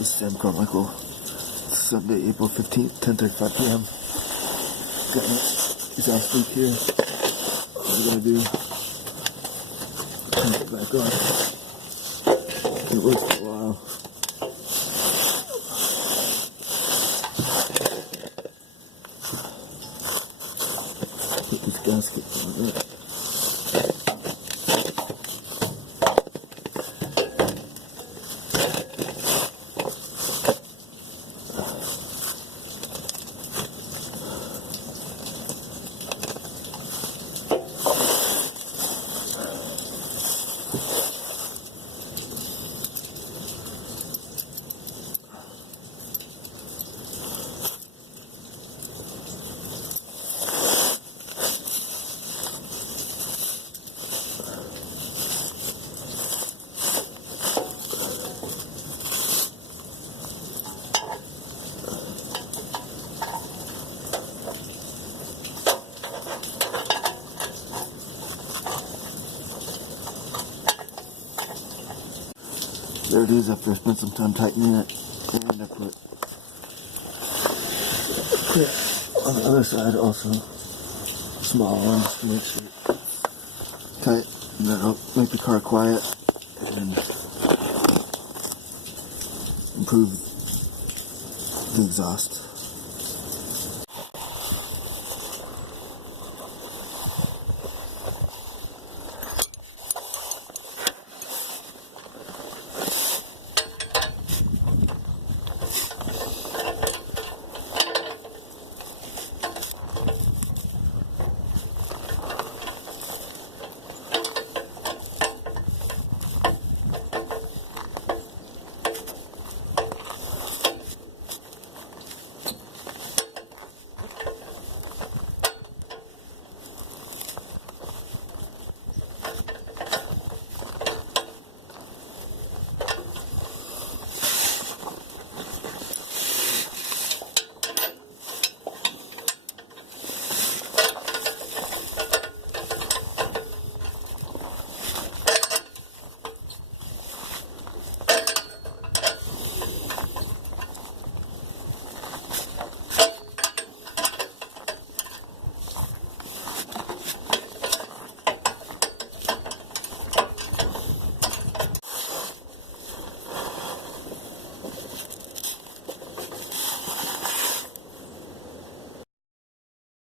This is Sam Carmichael. Sunday, April 15th, 10:35 p.m. Got my exhaust leak here. What we're gonna do, turn it back on. It worked for a while. Put this gasket on it. There it is after I spent some time tightening it. And I put on the other side also small ones to make sure tight, and that'll make the car quiet and improve the exhaust.